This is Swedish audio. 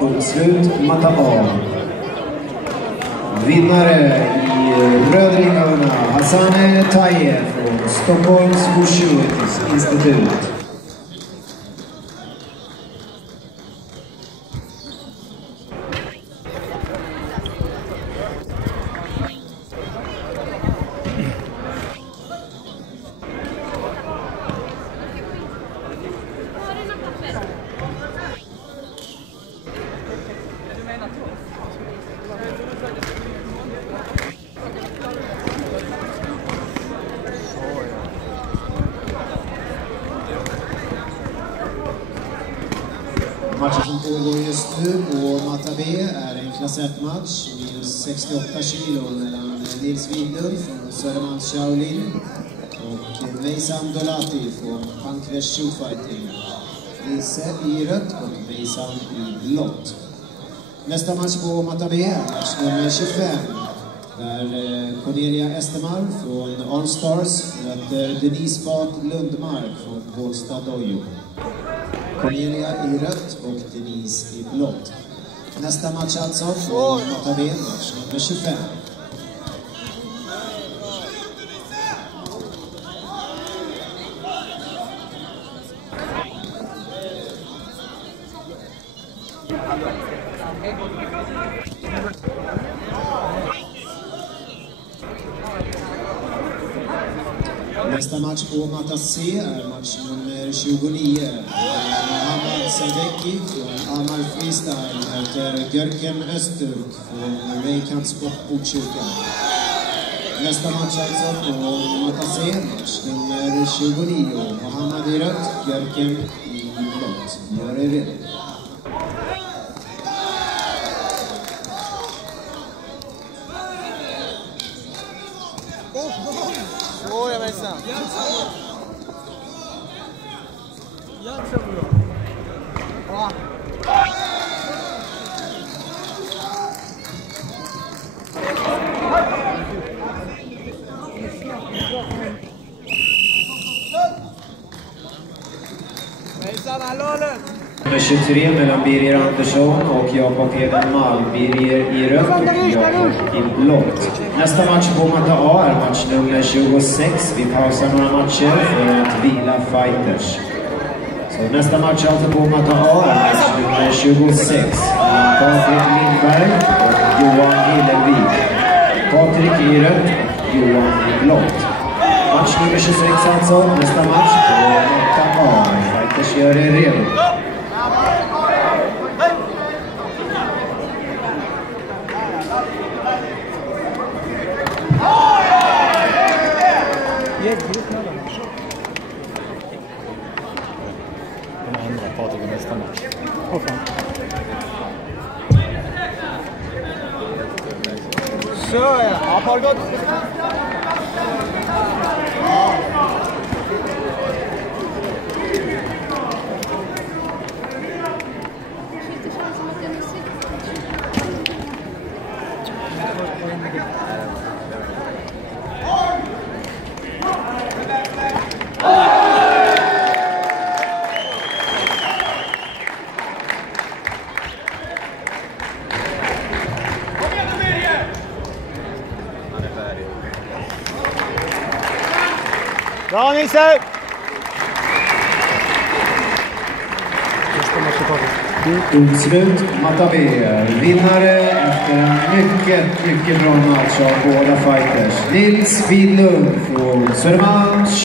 Domslut matta A. Vinnare i rödringarna Hassane Taye från Stockholms Wushu-institut. Matchen som pågår just nu på matta B är en klass 1-match, minus 68 kilo mellan Nils Widlund från Södermalms Shaolin och Veysam Dolati från Pankresh Shootfighting. Nisse i rött och Veysam i blått. Nästa match på matta B är match nummer 25. Där Cornelia Estermal från Allstars möter Denise Bart Lundmark från Bålstad Dojo. Cornelia i rött och Denise i blått. Nästa match alltså på matta B, match nummer 25. Nästa match på matta C är match nummer 29. Mohammad Sadeki från Amar Freestyle möter Görkem Öztürk från Raykamp Sport Botkyrka. Nästa match alltså på matta C, match nummer 29. Mohammad i rött, Görkem i blått. Gör er redo. Oj, jag vet inte. Jag tror det. Nummer 23 mellan Birger Andersson och Jakob Heden Malm. Birger i rött och Jakob i blått. Nästa match på matta A är match nummer 26. Vi pausar några matcher för att vila fighters. Så nästa match alltså på matta A är match nummer 26. Patrik Lindberg och Johan Hillevik. Patrik i rött och Johan i blått. Match nummer 26 alltså. Nästa match på matta A. Fighters gör er redo. Den andra Patrik i nästa match. Åh fan. Så ja, har det gått? Bra Nisse! Domslut matta B. Vinnare efter en mycket bra match av båda fighters. Nils Widlund från Södermalms